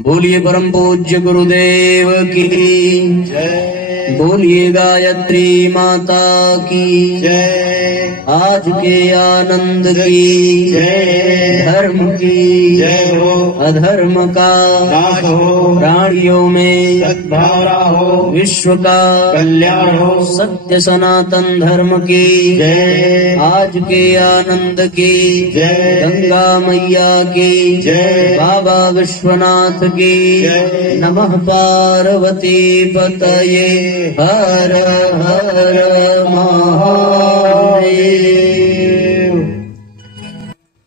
बोलिए परम पूज्य गुरुदेव की जय। बोलिए गायत्री माता की जय। आज के आनंद की जय। धर्म की जय हो, अधर्म का नाश हो, प्राणियों में सद्भावना हो, विश्व का कल्याण हो, सत्य सनातन धर्म की जय। आज के आनंद की जय। गंगा मैया की जय। बाबा विश्वनाथ की जय। नमः पार्वती पतये हर हर महादेव।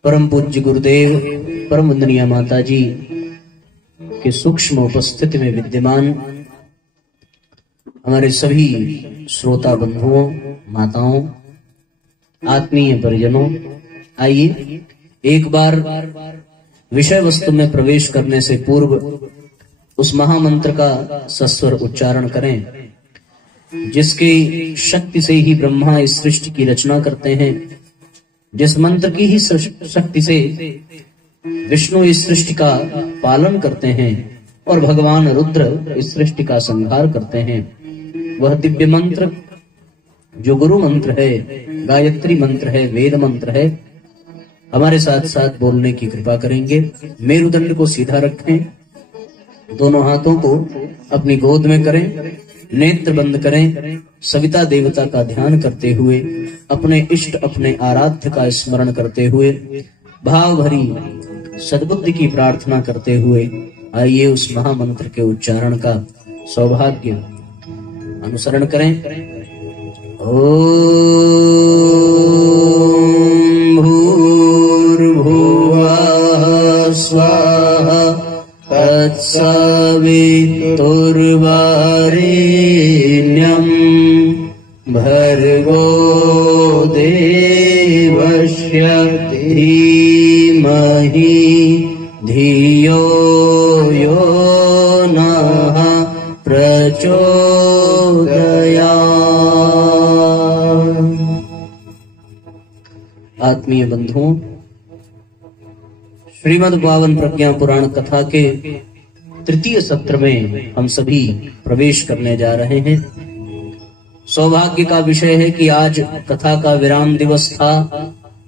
परम पूज्य गुरुदेव परम वंदनीय माता जी के सूक्ष्म उपस्थिति में विद्यमान हमारे सभी श्रोता बंधुओं, माताओं, आत्मीय परिजनों, आइए एक बार विषय वस्तु में प्रवेश करने से पूर्व उस महामंत्र का सस्वर उच्चारण करें जिसकी शक्ति से ही ब्रह्मा इस सृष्टि की रचना करते हैं, जिस मंत्र की ही शक्ति से विष्णु इस सृष्टि का पालन करते हैं और भगवान रुद्र इस सृष्टि का संहार करते हैं। वह दिव्य मंत्र जो गुरु मंत्र है, गायत्री मंत्र है, वेद मंत्र है, हमारे साथ साथ बोलने की कृपा करेंगे। मेरुदंड को सीधा रखें, दोनों हाथों को अपनी गोद में करें, नेत्र बंद करें, सविता देवता का ध्यान करते हुए, अपने इष्ट अपने आराध्य का स्मरण करते हुए, भाव भरी सद्बुद्धि की प्रार्थना करते हुए आइए उस महामंत्र के उच्चारण का सौभाग्य अनुसरण करें। ओम भूर्भुवः स्वाहा तत्सवितुर्वरेण्यं भर्गो देवस्य धीमहि धियो यो नः प्रचोदयात्। आत्मीय बंधुओं, श्रीमद् पावन प्रज्ञा पुराण कथा के तृतीय सत्र में हम सभी प्रवेश करने जा रहे हैं। सौभाग्य का विषय है कि आज कथा का विराम दिवस था,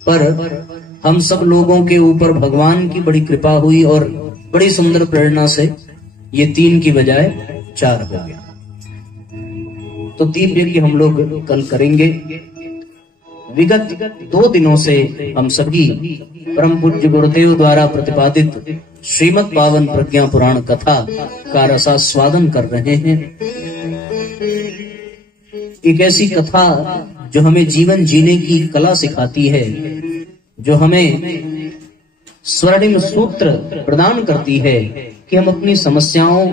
पर हम सब लोगों के ऊपर भगवान की बड़ी कृपा हुई और बड़ी सुंदर प्रेरणा से ये 3 की बजाय 4 हो गया। तो 3 यज्ञ हम लोग कल करेंगे। विगत 2 दिनों से हम सभी परम पूज्य गुरुदेव द्वारा प्रतिपादित श्रीमद् पावन प्रज्ञा पुराण कथा का रसास्वादन कर रहे हैं। एक ऐसी कथा जो हमें जीवन जीने की कला सिखाती है, जो हमें स्वर्णिम सूत्र प्रदान करती है कि हम अपनी समस्याओं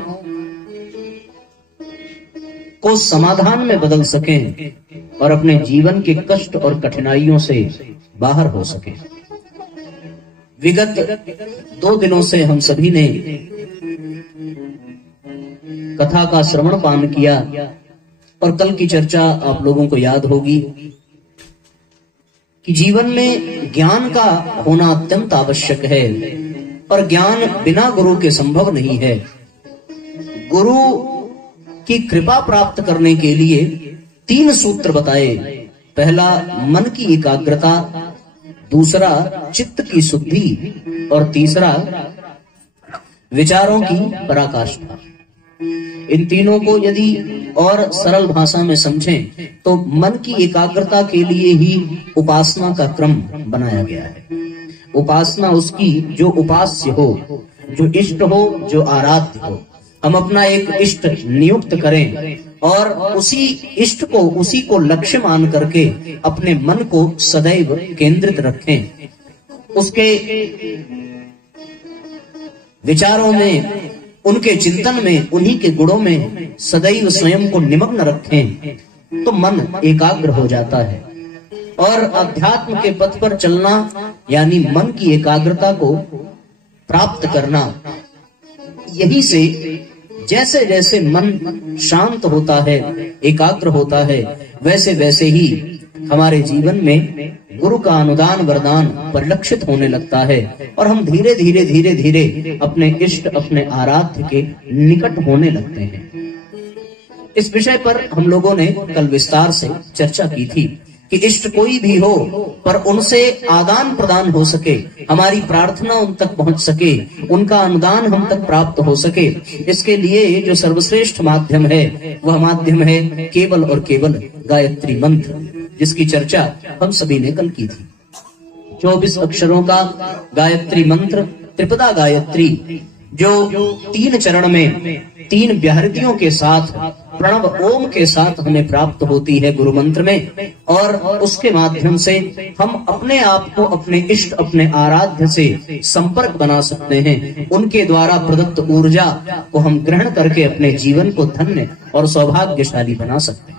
को समाधान में बदल सकें और अपने जीवन के कष्ट और कठिनाइयों से बाहर हो सकें। विगत 2 दिनों से हम सभी ने कथा का श्रवण पान किया और कल की चर्चा आप लोगों को याद होगी कि जीवन में ज्ञान का होना अत्यंत आवश्यक है और ज्ञान बिना गुरु के संभव नहीं है। गुरु की कृपा प्राप्त करने के लिए 3 सूत्र बताए। पहला मन की एकाग्रता, दूसरा चित्त की शुद्धि और तीसरा विचारों की पराकाष्ठा। इन तीनों को यदि और सरल भाषा में समझें तो मन की एकाग्रता के लिए ही उपासना का क्रम बनाया गया है। उपासना उसकी जो उपास्य हो, जो इष्ट हो, जो आराध्य हो। हम अपना एक इष्ट नियुक्त करें और उसी इष्ट को, उसी को लक्ष्य मान करके अपने मन को सदैव केंद्रित रखें। उसके विचारों में, उनके चिंतन में, उन्हीं के गुणों में सदैव स्वयं को निमग्न रखें तो मन एकाग्र हो जाता है। और अध्यात्म के पथ पर चलना यानी मन की एकाग्रता को प्राप्त करना, यही से जैसे जैसे मन शांत होता है, एकाग्र होता है, वैसे वैसे ही हमारे जीवन में गुरु का अनुदान वरदान परिलक्षित होने लगता है और हम धीरे धीरे धीरे धीरे अपने इष्ट, अपने आराध्य के निकट होने लगते हैं। इस विषय पर हम लोगों ने कल विस्तार से चर्चा की थी कि इष्ट कोई भी हो पर उनसे आदान प्रदान हो सके, हमारी प्रार्थना उन तक पहुंच सके, उनका अनुदान हम तक प्राप्त हो सके, इसके लिए जो सर्वश्रेष्ठ माध्यम है वह माध्यम है केवल और केवल गायत्री मंत्र, जिसकी चर्चा हम सभी ने कल की थी। 24 अक्षरों का गायत्री मंत्र, त्रिपदा गायत्री, जो 3 चरण में 3 व्याहृतियों के साथ प्रणव ओम के साथ हमें प्राप्त होती है गुरु मंत्र में, और उसके माध्यम से हम अपने आप को अपने इष्ट, अपने आराध्य से संपर्क बना सकते हैं। उनके द्वारा प्रदत्त ऊर्जा को हम ग्रहण करके अपने जीवन को धन्य और सौभाग्यशाली बना सकते हैं।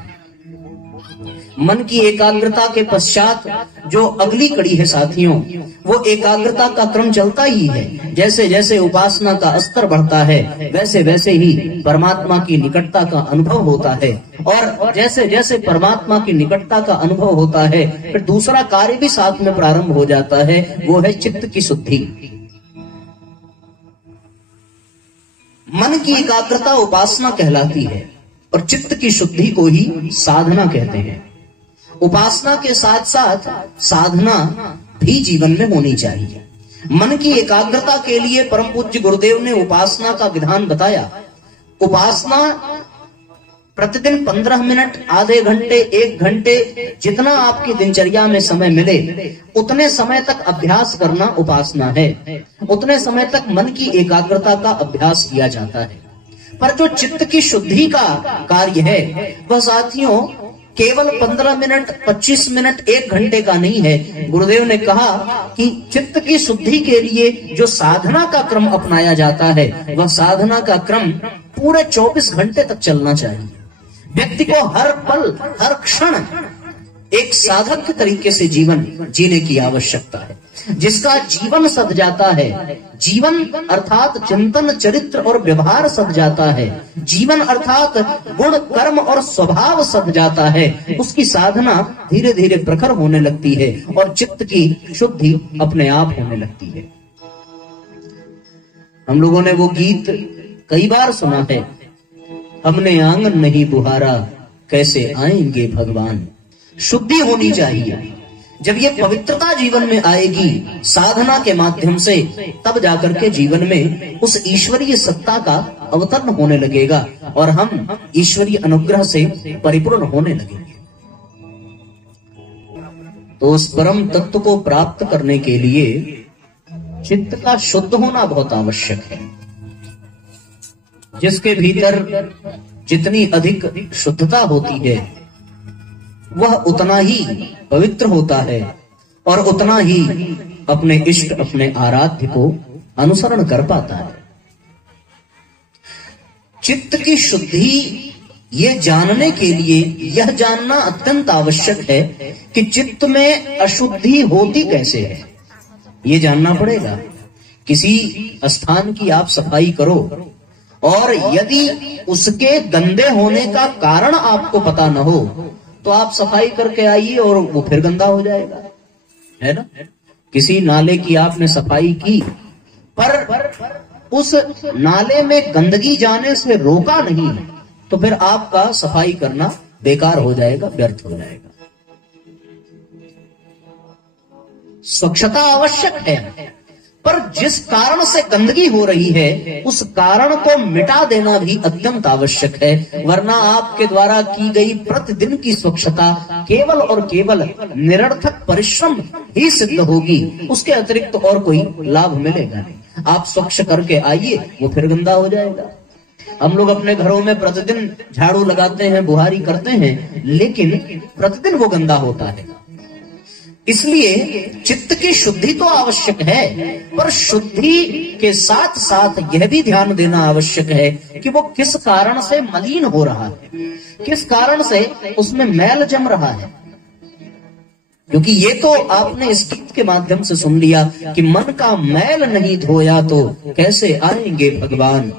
मन की एकाग्रता के पश्चात जो अगली कड़ी है साथियों, वो एकाग्रता का क्रम चलता ही है। जैसे जैसे उपासना का स्तर बढ़ता है वैसे वैसे ही परमात्मा की निकटता का अनुभव होता है, और जैसे जैसे परमात्मा की निकटता का अनुभव होता है फिर दूसरा कार्य भी साथ में प्रारंभ हो जाता है, वो है चित्त की शुद्धि। मन की एकाग्रता उपासना कहलाती है और चित्त की शुद्धि को ही साधना कहते हैं। उपासना के साथ साथ साधना भी जीवन में होनी चाहिए। मन की एकाग्रता के लिए परम पूज्य गुरुदेव ने उपासना का विधान बताया। उपासना प्रतिदिन 15 मिनट, आधे घंटे, 1 घंटे, जितना आपकी दिनचर्या में समय मिले उतने समय तक अभ्यास करना उपासना है। उतने समय तक मन की एकाग्रता का अभ्यास किया जाता है। पर जो चित्त की शुद्धि का कार्य है वह साथियों केवल 15 मिनट, 25 मिनट, 1 घंटे का नहीं है। गुरुदेव ने कहा कि चित्त की शुद्धि के लिए जो साधना का क्रम अपनाया जाता है वह साधना का क्रम पूरे 24 घंटे तक चलना चाहिए। व्यक्ति को हर पल, हर क्षण एक साधक के तरीके से जीवन जीने की आवश्यकता है। जिसका जीवन सध जाता है, जीवन अर्थात चिंतन, चरित्र और व्यवहार सध जाता है, जीवन अर्थात गुण, कर्म और स्वभाव सध जाता है, उसकी साधना धीरे धीरे प्रखर होने लगती है और चित्त की शुद्धि अपने आप होने लगती है। हम लोगों ने वो गीत कई बार सुना है, हमने आंगन नहीं बुहारा कैसे आएंगे भगवान। शुद्धि होनी चाहिए। जब ये पवित्रता जीवन में आएगी साधना के माध्यम से, तब जाकर के जीवन में उस ईश्वरीय सत्ता का अवतरण होने लगेगा और हम ईश्वरीय अनुग्रह से परिपूर्ण होने लगेंगे। तो उस परम तत्व को प्राप्त करने के लिए चित्त का शुद्ध होना बहुत आवश्यक है। जिसके भीतर जितनी अधिक शुद्धता होती है वह उतना ही पवित्र होता है और उतना ही अपने इष्ट, अपने आराध्य को अनुसरण कर पाता है। चित्त की शुद्धि ये जानने के लिए यह जानना अत्यंत आवश्यक है कि चित्त में अशुद्धि होती कैसे है, ये जानना पड़ेगा। किसी स्थान की आप सफाई करो और यदि उसके गंदे होने का कारण आपको पता न हो तो आप सफाई करके आइए और वो फिर गंदा हो जाएगा, है ना। किसी नाले की आपने सफाई की पर उस नाले में गंदगी जाने से रोका नहीं तो फिर आपका सफाई करना बेकार हो जाएगा, व्यर्थ हो जाएगा। स्वच्छता आवश्यक है, पर जिस कारण से गंदगी हो रही है उस कारण को मिटा देना भी अत्यंत आवश्यक है, वरना आपके द्वारा की गई प्रतिदिन की स्वच्छता केवल और केवल निरर्थक परिश्रम ही सिद्ध होगी, उसके अतिरिक्त और कोई लाभ मिलेगा नहीं। आप स्वच्छ करके आइए, वो फिर गंदा हो जाएगा। हम लोग अपने घरों में प्रतिदिन झाड़ू लगाते हैं, बुहारी करते हैं, लेकिन प्रतिदिन वो गंदा होता है। इसलिए चित्त की शुद्धि तो आवश्यक है, पर शुद्धि के साथ साथ यह भी ध्यान देना आवश्यक है कि वो किस कारण से मलिन हो रहा है, किस कारण से उसमें मैल जम रहा है। क्योंकि ये तो आपने इस गीत के माध्यम से सुन लिया कि मन का मैल नहीं धोया तो कैसे आएंगे भगवान।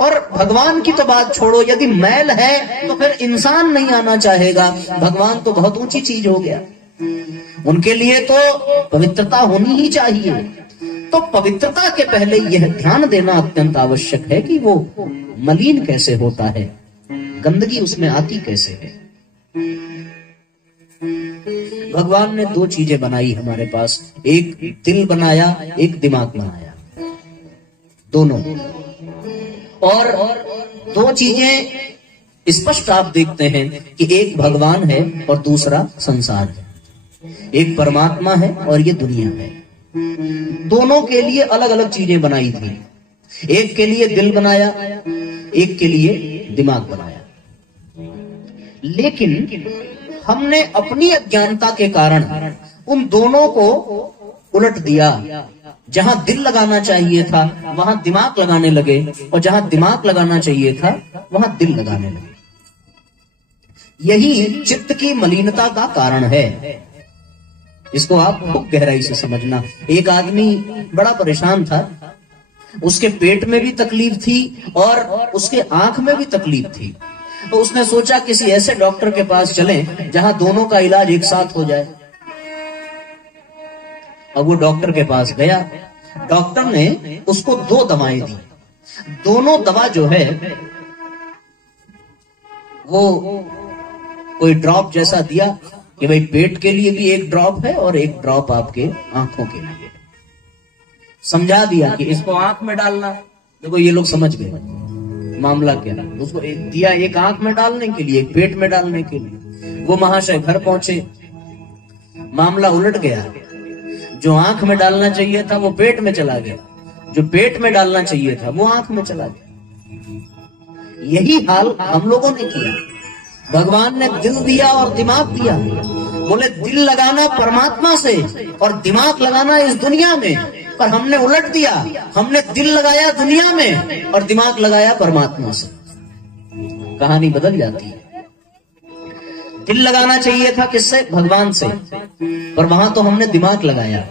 और भगवान की तो बात छोड़ो, यदि मैल है तो फिर इंसान नहीं आना चाहेगा। भगवान तो बहुत ऊंची चीज हो गया, उनके लिए तो पवित्रता होनी ही चाहिए। तो पवित्रता के पहले यह ध्यान देना अत्यंत आवश्यक है कि वो मलिन कैसे होता है, गंदगी उसमें आती कैसे है। भगवान ने दो चीजें बनाई हमारे पास, एक दिल बनाया, एक दिमाग बनाया, दोनों। और दो चीजें स्पष्ट आप देखते हैं कि एक भगवान है और दूसरा संसार है, एक परमात्मा है और ये दुनिया है। दोनों के लिए अलग अलग चीजें बनाई थी, एक के लिए दिल बनाया, एक के लिए दिमाग बनाया। लेकिन हमने अपनी अज्ञानता के कारण उन दोनों को उलट दिया। जहां दिल लगाना चाहिए था वहां दिमाग लगाने लगे, और जहां दिमाग लगाना चाहिए था वहां दिल लगाने लगे। यही चित्त की मलिनता का कारण है। इसको आप खूब गहराई से समझना। एक आदमी बड़ा परेशान था, उसके पेट में भी तकलीफ थी और उसके आंख में भी तकलीफ थी। तो उसने सोचा किसी ऐसे डॉक्टर के पास चलें जहां दोनों का इलाज एक साथ हो जाए। अब वो डॉक्टर के पास गया, डॉक्टर ने उसको दो दवाएं दी। दोनों दवा जो है वो कोई ड्रॉप जैसा दिया कि भाई पेट के लिए भी एक ड्रॉप है और एक ड्रॉप आपके आंखों के लिए। समझा दिया कि इसको आंख में डालना। देखो ये लोग समझ गए मामला क्या है। उसको दिया एक आंख में डालने के लिए, एक पेट में डालने के लिए। वो महाशय घर पहुंचे, मामला उलट गया। जो आंख में डालना चाहिए था वो पेट में चला गया, जो पेट में डालना चाहिए था वो आंख में चला गया। यही हाल हम लोगों ने किया। भगवान ने दिल दिया और दिमाग दिया। बोले दिल लगाना परमात्मा से और दिमाग लगाना इस दुनिया में, पर हमने उलट दिया। हमने दिल लगाया दुनिया में और दिमाग लगाया परमात्मा से। कहानी बदल जाती है। दिल लगाना चाहिए था किससे? भगवान से, पर वहां तो हमने दिमाग लगाया।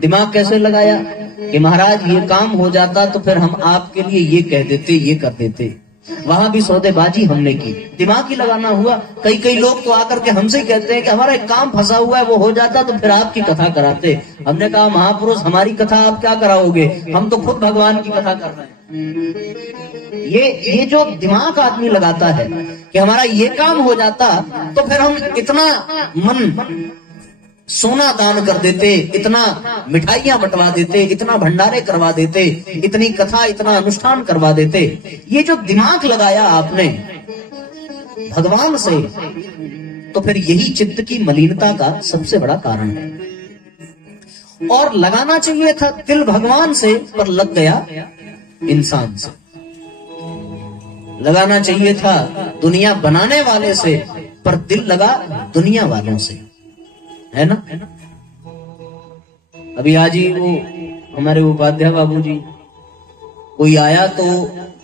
दिमाग कैसे लगाया कि महाराज ये काम हो जाता तो फिर हम आपके लिए ये कह देते, ये कर देते। वहां भी सौदेबाजी हमने की, दिमाग ही लगाना हुआ। कई लोग तो आकर के हमसे कहते हैं कि हमारा एक काम फंसा हुआ है, वो हो जाता तो फिर आपकी कथा कराते। हमने कहा महापुरुष हमारी कथा आप क्या कराओगे, हम तो खुद भगवान की कथा कर रहे हैं। ये जो दिमाग आदमी लगाता है कि हमारा ये काम हो जाता तो फिर हम इतना मन सोना दान कर देते, इतना मिठाइयां बंटवा देते, इतना भंडारे करवा देते, इतनी कथा, इतना अनुष्ठान करवा देते। ये जो दिमाग लगाया आपने भगवान से, तो फिर यही चित्त की मलिनता का सबसे बड़ा कारण है। और लगाना चाहिए था दिल भगवान से, पर लग गया इंसान से। लगाना चाहिए था दुनिया बनाने वाले से, पर दिल लगा दुनिया वालों से, है ना। अभी आज ही वो हमारे उपाध्याय बाबूजी कोई आया तो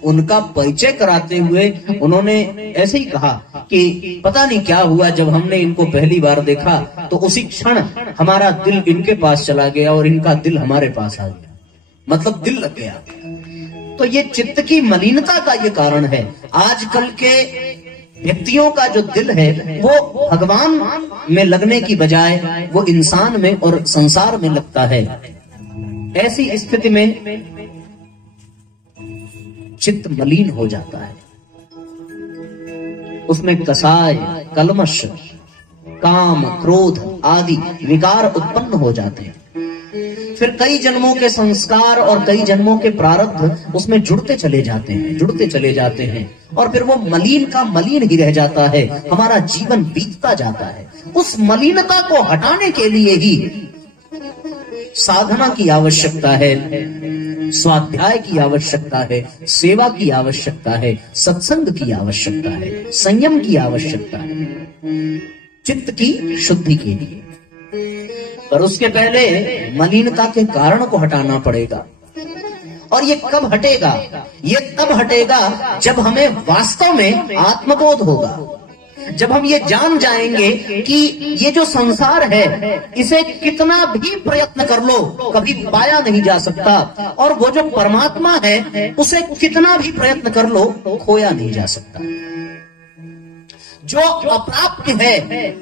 उनका परिचय कराते हुए उन्होंने ऐसे ही कहा कि पता नहीं क्या हुआ, जब हमने इनको पहली बार देखा तो उसी क्षण हमारा दिल इनके पास चला गया और इनका दिल हमारे पास आ गया। मतलब दिल लग गया। तो ये चित्त की मलिनता का ये कारण है। आजकल के व्यक्तियों का जो दिल है वो भगवान में लगने की बजाय वो इंसान में और संसार में लगता है। ऐसी स्थिति में चित्त मलिन हो जाता है, उसमें कसाय, कलमश, काम, क्रोध आदि विकार उत्पन्न हो जाते हैं। फिर कई जन्मों के संस्कार और कई जन्मों के प्रारब्ध उसमें जुड़ते चले जाते हैं और फिर वो मलिन का मलिन ही रह जाता है। हमारा जीवन बीतता जाता है। उस मलिनता को हटाने के लिए ही साधना की आवश्यकता है, स्वाध्याय की आवश्यकता है, सेवा की आवश्यकता है, सत्संग की आवश्यकता है, संयम की आवश्यकता है, चित्त की शुद्धि के लिए। पर उसके पहले मलिनता के कारण को हटाना पड़ेगा। और ये कब हटेगा? ये तब हटेगा जब हमें वास्तव में आत्मबोध होगा, जब हम ये जान जाएंगे कि ये जो संसार है इसे कितना भी प्रयत्न कर लो कभी पाया नहीं जा सकता, और वो जो परमात्मा है उसे कितना भी प्रयत्न कर लो खोया नहीं जा सकता। जो अप्राप्य है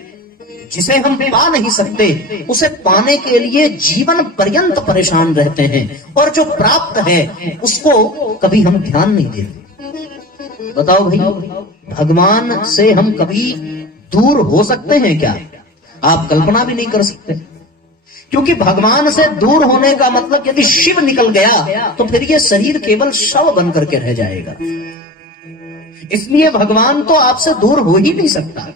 जिसे हम पा नहीं सकते उसे पाने के लिए जीवन पर्यंत परेशान रहते हैं, और जो प्राप्त है उसको कभी हम ध्यान नहीं देते। बताओ भाई, भगवान से हम कभी दूर हो सकते हैं क्या? आप कल्पना भी नहीं कर सकते, क्योंकि भगवान से दूर होने का मतलब यदि शिव निकल गया तो फिर ये शरीर केवल शव बन करके रह जाएगा। इसलिए भगवान तो आपसे दूर हो ही नहीं सकता।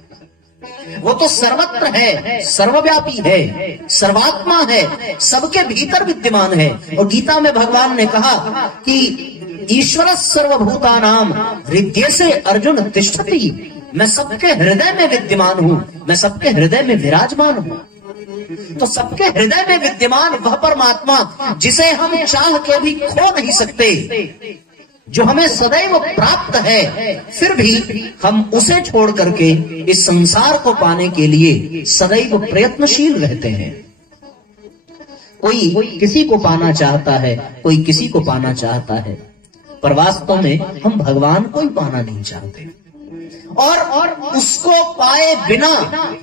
वो तो सर्वत्र है, सर्वव्यापी है, सर्वात्मा है, सबके भीतर विद्यमान है। और गीता में भगवान ने कहा कि ईश्वर सर्वभूतानाम हृदय से अर्जुन तिष्ठति, मैं सबके हृदय में विद्यमान हूं, मैं सबके हृदय में विराजमान हूं। तो सबके हृदय में विद्यमान वह परमात्मा जिसे हम चाह के भी खो नहीं सकते, जो हमें सदैव प्राप्त है, फिर भी हम उसे छोड़ करके इस संसार को पाने के लिए सदैव प्रयत्नशील रहते हैं। कोई किसी को पाना चाहता है, कोई किसी को पाना चाहता है, पर वास्तव में हम भगवान को ही पाना नहीं चाहते। और उसको पाए बिना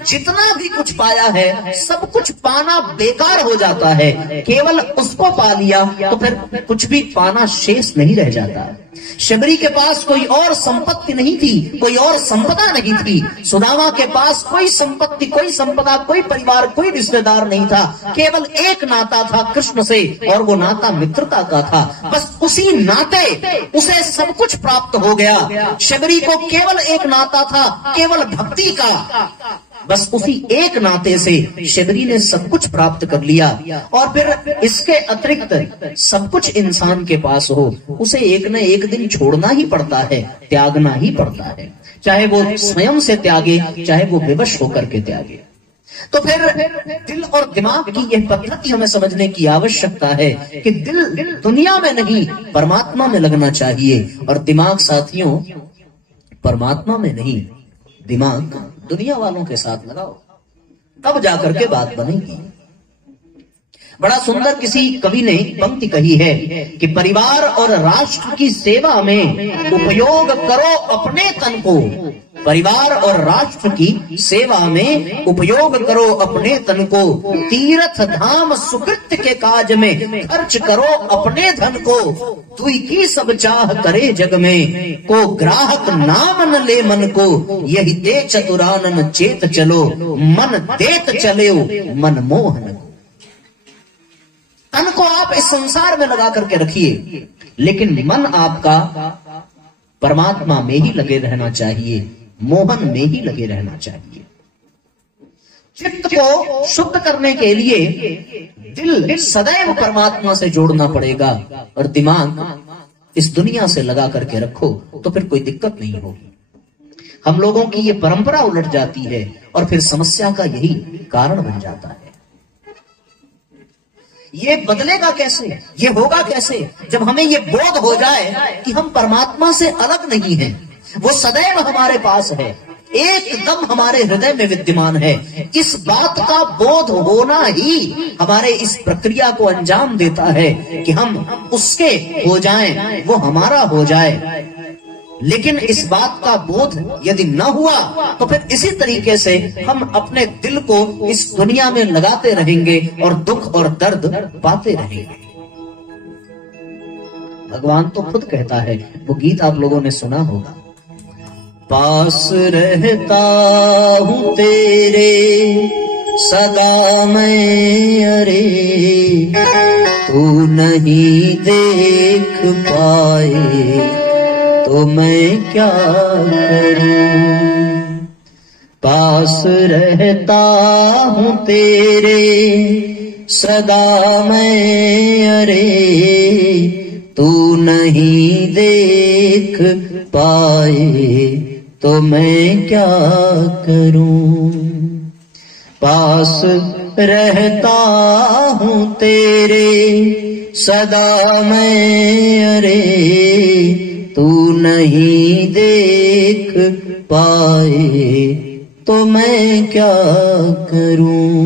जितना भी कुछ पाया है सब कुछ पाना बेकार हो जाता है। केवल उसको पा लिया तो फिर कुछ भी पाना शेष नहीं रह जाता। शबरी के पास कोई और संपत्ति नहीं थी, कोई और संपदा नहीं थी। सुदामा के पास कोई संपत्ति, कोई संपदा, कोई परिवार, कोई रिश्तेदार नहीं था। केवल एक नाता था कृष्ण से, और वो नाता मित्रता का था। बस उसी नाते उसे सब कुछ प्राप्त हो गया। शबरी को केवल एक नाता था, केवल भक्ति का। बस उसी एक नाते से शबरी ने सब कुछ प्राप्त कर लिया। और फिर इसके अतिरिक्त सब कुछ इंसान के पास हो, उसे एक न एक दिन छोड़ना ही पड़ता है, त्यागना ही पड़ता है। चाहे वो स्वयं से त्यागे, चाहे वो विवश होकर के त्यागे। तो फिर दिल और दिमाग की यह पद्धति हमें समझने की आवश्यकता है कि दिल दुनिया में नहीं परमात्मा में लगना चाहिए, और दिमाग साथियों परमात्मा में नहीं, दिमाग दुनिया वालों के साथ लगाओ, तब जाकर के बात बनेगी। बड़ा सुंदर किसी कवि ने पंक्ति कही है कि परिवार और राष्ट्र की सेवा में उपयोग करो अपने तन को। परिवार और राष्ट्र की सेवा में उपयोग करो अपने तन को। तीर्थ धाम सुकृत्य के काज में खर्च करो अपने धन को। तुई की सब चाह करे जग में, को ग्राहक नाम न ले मन को। यही दे चतुरानन चेत चलो, मन देत चले मन मोहन को। तन को आप इस संसार में लगा करके रखिए, लेकिन मन आपका परमात्मा में ही लगे रहना चाहिए, मोहन में ही लगे रहना चाहिए। चित्त को शुद्ध करने के लिए दिल सदैव परमात्मा से जोड़ना पड़ेगा, और दिमाग इस दुनिया से लगा करके रखो तो फिर कोई दिक्कत नहीं होगी। हम लोगों की ये परंपरा उलट जाती है और फिर समस्या का यही कारण बन जाता है। ये बदलेगा कैसे, ये होगा कैसे? जब हमें ये बोध हो जाए कि हम परमात्मा से अलग नहीं हैं, वो सदैव हमारे पास है, एकदम हमारे हृदय में विद्यमान है। इस बात का बोध होना ही हमारे इस प्रक्रिया को अंजाम देता है कि हम उसके हो जाएं, वो हमारा हो जाए। लेकिन इस बात का बोध यदि न हुआ तो फिर इसी तरीके से हम अपने दिल को इस दुनिया में लगाते रहेंगे और दुख और दर्द पाते रहेंगे। भगवान तो खुद कहता है, वो गीत आप लोगों ने सुना होगा, पास रहता हूँ तेरे सदा मैं, अरे तू नहीं देख पाए तो मैं क्या करूं। पास रहता हूँ तेरे सदा मैं, अरे तू नहीं देख पाए तो मैं क्या करूं। पास रहता हूँ तेरे सदा मैं, अरे तू नहीं देख पाए तो मैं क्या करूं।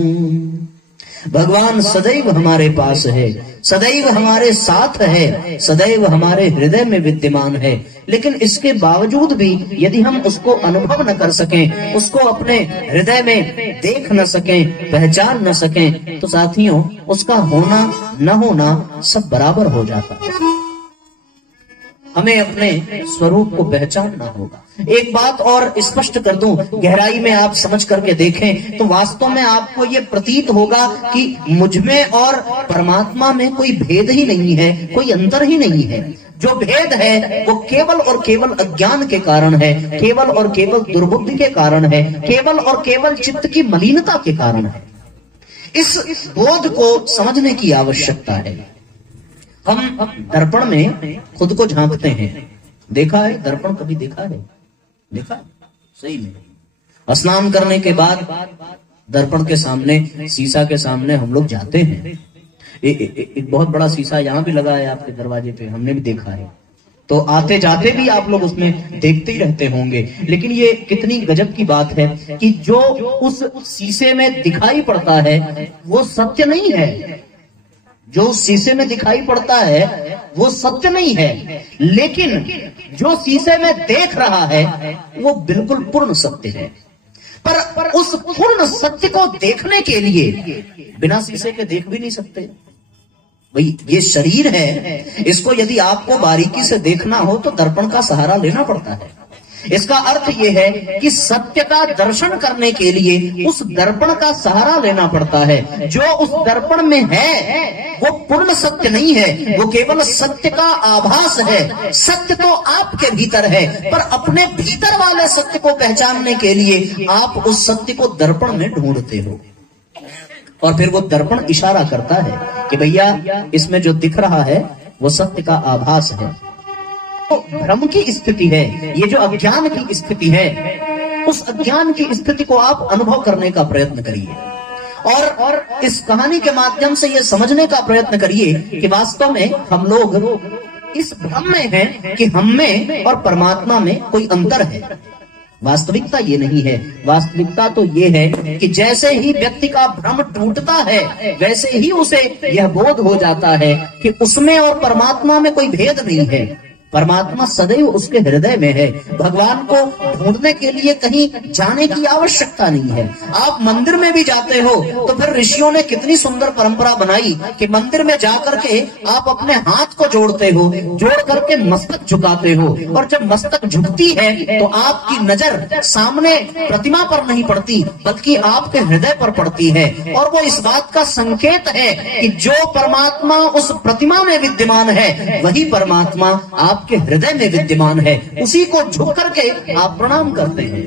भगवान सदैव हमारे पास है, सदैव हमारे साथ है, सदैव हमारे हृदय में विद्यमान है। लेकिन इसके बावजूद भी यदि हम उसको अनुभव न कर सकें, उसको अपने हृदय में देख न सकें, पहचान न सकें, तो साथियों उसका होना न होना सब बराबर हो जाता है। हमें अपने स्वरूप को पहचानना होगा। एक बात और स्पष्ट कर दूं, गहराई में आप समझ करके देखें तो वास्तव में आपको ये प्रतीत होगा कि मुझ में और परमात्मा में कोई भेद ही नहीं है, कोई अंतर ही नहीं है। जो भेद है वो केवल और केवल अज्ञान के कारण है, केवल और केवल दुर्बुद्धि के कारण है, केवल और केवल चित्त की मलिनता के कारण है। इस बोध को समझने की आवश्यकता है। हम दर्पण में खुद को झांकते हैं, देखा है दर्पण? कभी देखा है? देखा है? सही में स्नान करने के बाद दर्पण के सामने, शीशा के सामने हम लोग जाते हैं। एक बहुत बड़ा शीशा यहाँ भी लगा है आपके दरवाजे पे, हमने भी देखा है। तो आते जाते भी आप लोग उसमें देखते ही रहते होंगे। लेकिन ये कितनी गजब की बात है कि जो उस शीशे में दिखाई पड़ता है वो सत्य नहीं है। जो शीशे में दिखाई पड़ता है वो सत्य नहीं है, लेकिन जो शीशे में देख रहा है वो बिल्कुल पूर्ण सत्य है। पर उस पूर्ण सत्य को देखने के लिए बिना शीशे के देख भी नहीं सकते। भाई ये शरीर है, इसको यदि आपको बारीकी से देखना हो तो दर्पण का सहारा लेना पड़ता है। इसका अर्थ ये है कि सत्य का दर्शन करने के लिए उस दर्पण का सहारा लेना पड़ता है। जो उस दर्पण में है वो पूर्ण सत्य नहीं है, वो केवल सत्य का आभास है। सत्य तो आपके भीतर है, पर अपने भीतर वाले सत्य को पहचानने के लिए आप उस सत्य को दर्पण में ढूंढते हो, और फिर वो दर्पण इशारा करता है कि भैया इसमें जो दिख रहा है वो सत्य का आभास है। तो भ्रम की स्थिति है, ये जो अज्ञान की स्थिति है, उस अज्ञान की स्थिति को आप अनुभव करने का प्रयत्न करिए और इस कहानी के माध्यम से ये समझने का प्रयत्न करिए कि वास्तव में हम लोग इस भ्रम में हैं कि हम में और परमात्मा में कोई अंतर है। वास्तविकता ये नहीं है। वास्तविकता तो ये है कि जैसे ही व्यक्ति का भ्रम टूटता है वैसे ही उसे यह बोध हो जाता है कि उसमें और परमात्मा में कोई भेद नहीं है। परमात्मा सदैव उसके हृदय में है। भगवान को ढूंढने के लिए कहीं जाने की आवश्यकता नहीं है। आप मंदिर में भी जाते हो तो फिर ऋषियों ने कितनी सुंदर परंपरा बनाई कि मंदिर में जाकर के आप अपने हाथ को जोड़ते हो, जोड़ करके मस्तक झुकाते हो, और जब मस्तक झुकती है तो आपकी नजर सामने प्रतिमा पर नहीं पड़ती बल्कि आपके हृदय पर पड़ती है। और वो इस बात का संकेत है कि जो परमात्मा उस प्रतिमा में विद्यमान है वही परमात्मा आपके हृदय में विद्यमान है। उसी को झुक करके आप प्रणाम करते हैं,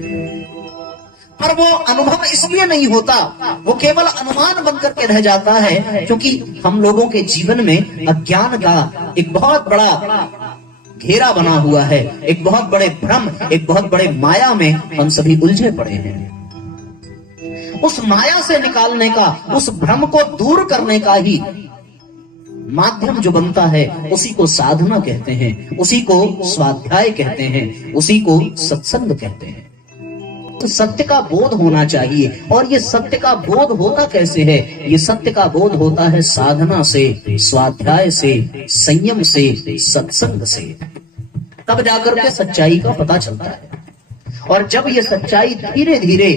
पर वो अनुभव इसलिए नहीं होता, वो केवल अनुमान बन करके रह जाता है, क्योंकि हम लोगों के जीवन में अज्ञान का एक बहुत बड़ा घेरा बना हुआ है। एक बहुत बड़े भ्रम, एक बहुत बड़े माया में हम सभी उलझे पड़े हैं। उस माया से निकालने का, उस भ्रम को दूर करने का ही माध्यम जो बनता है उसी को साधना कहते हैं, उसी को स्वाध्याय कहते हैं, उसी को सत्संग कहते हैं। तो सत्य का बोध होना चाहिए। और ये सत्य का बोध होता कैसे है? ये सत्य का बोध होता है साधना से, स्वाध्याय से, संयम से, सत्संग से। तब जाकर के सच्चाई का पता चलता है। और जब ये सच्चाई धीरे धीरे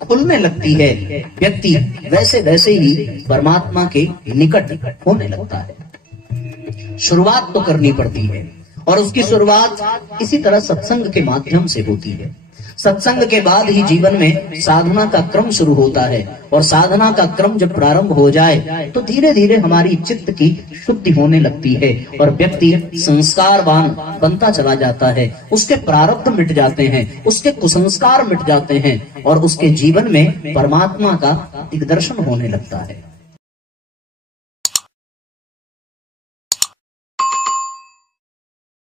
खुलने लगती है, व्यक्ति वैसे वैसे ही परमात्मा के निकट होने लगता है। शुरुआत तो करनी पड़ती है, और उसकी शुरुआत इसी तरह सत्संग के माध्यम से होती है। सत्संग के बाद ही जीवन में साधना का क्रम शुरू होता है, और साधना का क्रम जब प्रारंभ हो जाए तो धीरे धीरे हमारी चित्त की शुद्धि होने लगती है, और व्यक्ति संस्कारवान बनता चला जाता है। उसके प्रारब्ध मिट जाते हैं, उसके कुसंस्कार मिट जाते हैं, और उसके जीवन में परमात्मा का दिग्दर्शन होने लगता है।